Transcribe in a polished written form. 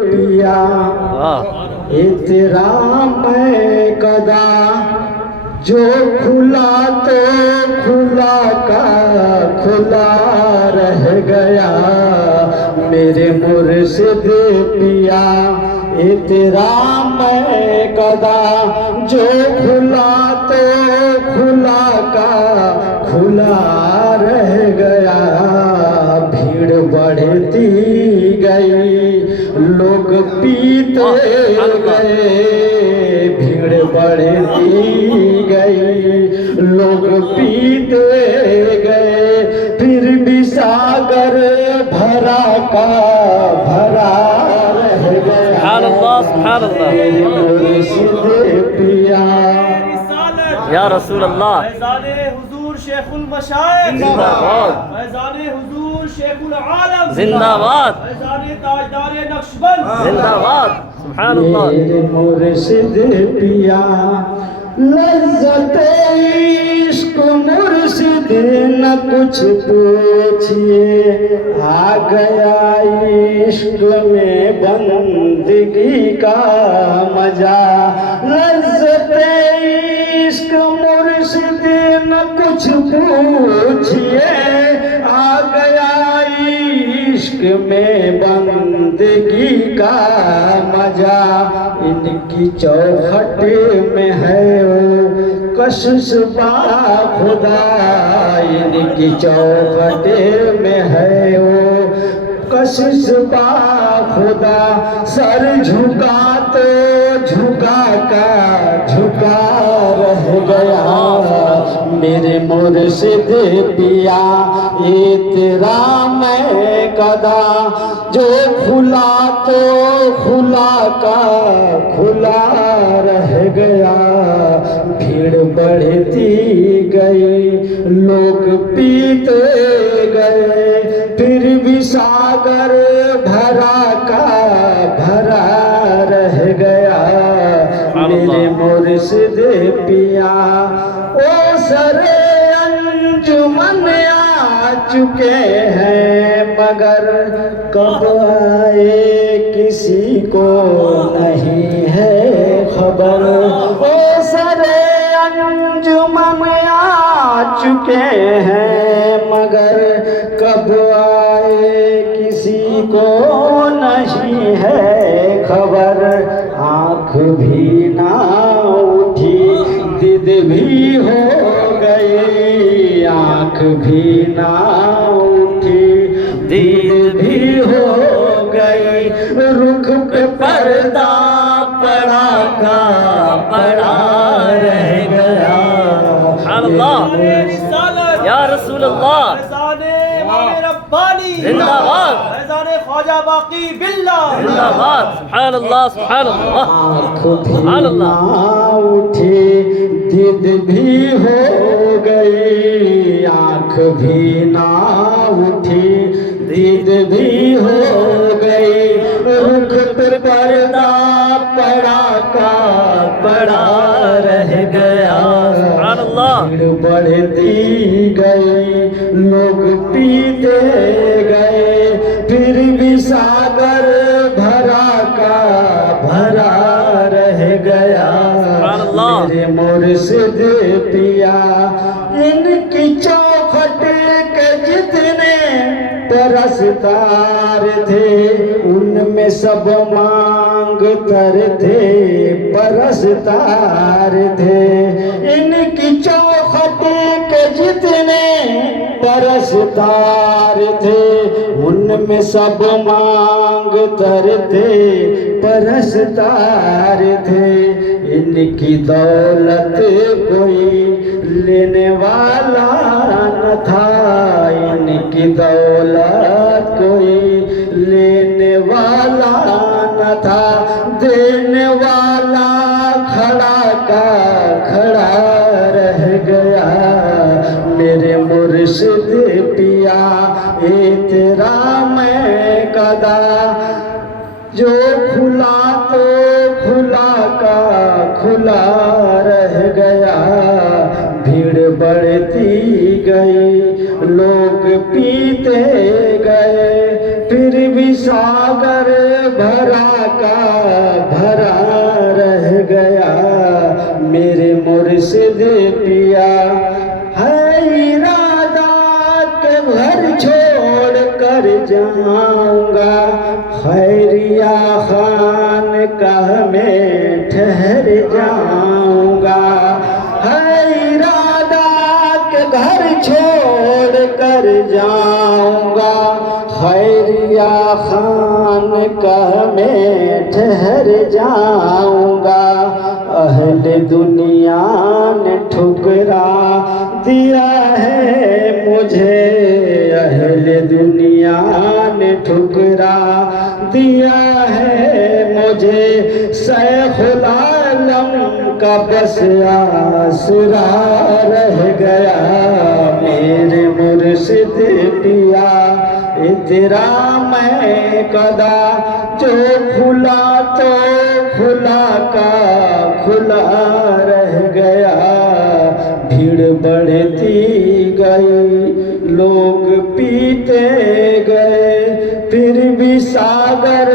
पिया तेरा मैं कदा जो खुला तो खुला का खुला रह गया मेरे मुर्शिद पिया तेरा मैं कदा जो खुला तो खुला का खुला रह गया भीड़ बढ़ती गई लोग पीते गए भीड़ बढ़ती गई लोग पीते गए फिर भी सागर भरा का भरा रह गया पिया या रसूल अल्लाह शेखुल मशाइख जिंदाबाद फैज़ाने हुजूर शेखुल आलम जिंदाबाद फैज़ाने ताजदारे नक्शबंद जिंदाबाद सुभान अल्लाह मेरे मुर्शिद पिया लज़्ज़त इश्क मुर्शिद न कुछ पूछिए आ गया इश्क में बंदगी का मजा लज़्ज़त इश्क मुर्शिद न कुछ पूछिए आ गया इश्क में बंदगी का मजा इनकी चौखट में है वो कशिश बा खुदा इनकी चौखट में है वो कशिश बा खुदा सर झुका तो झुका का झुका रह गया मेरे मुर्शिद पिया ये तेरा मैं कदा जो खुला तो खुला का खुला रह गया भीड़ बढ़ती गई लोग पीते गए फिर भी सागर भरा का भरा रह गया मेरे मुर्शिद पिया ओ सरे अंजुमन आ चुके हैं मगर कब आए किसी को नहीं है खबर ओ सरे अंजुमन आ चुके हैं मगर कब आए किसी को नहीं है खबर आँख भी ना उठी दिद भी हो गई आँख भी ना उठी दिद भी हो गई रुख पे पर्दा पड़ा का पड़ा रह गया अल्लाह या रसूल अल्लाह फैज़ाने इमाम रब्बानी जिंदाबाद फैज़ाने ख्वाजा बाकी बिल्ला जिंदाबाद सुभान अल्लाह सुभान अल्लाह आँख सुभान भी अल्लाह ना उठी दिद भी हो गई आँख भी ना उठी दिद भी हो गई रुख पे पर्दा पड़ा का पड़ा रह गया सुभान अल्लाह भीड़ बढ़ती गई लोग पीते गए फिर भी सागर भरा का भरा रह गया मेरे मुर्शिद पिया इनकी चौखट के जितने परस्तार थे उनमें सब मांग तर थे परस्तार थे इनकी चौखट के जितने परस्तार थे उनमें सब मांग तर थे परस्तार थे इनकी दौलत कोई लेने वाला न था इनकी दौलत कोई लेने वाला न था देने वाला खड़ा का खड़ा रह गया मेरे मुर्शिद पिया ये तेरा मैं कदा जो खुला तो खुला का खुला रह गया भीड़ बढ़ती गई लोग पीते गए फिर भी सागर भरा का भरा रह गया मेरे मुर्शिद पिया। है इरादा के घर छोड़ कर जाऊंगा खैरिया खान का में ठहर जाऊंगा। है इरादा के घर छोड़ कर जाऊंगा खैरिया खान का में ठहर जाऊंगा। अहले दुनिया ने ठुकरा दिया है मुझे, अहले दुनिया ने ठुकरा दिया है मुझे। शैखुल आलम का बस आसरा रह गया मेरे मुर्शिद पिया। तेरा मैं कदा जो खुला तो खुला का खुला रह गया। भीड़ बढ़ती गई लोग पीते गए फिर भी सागर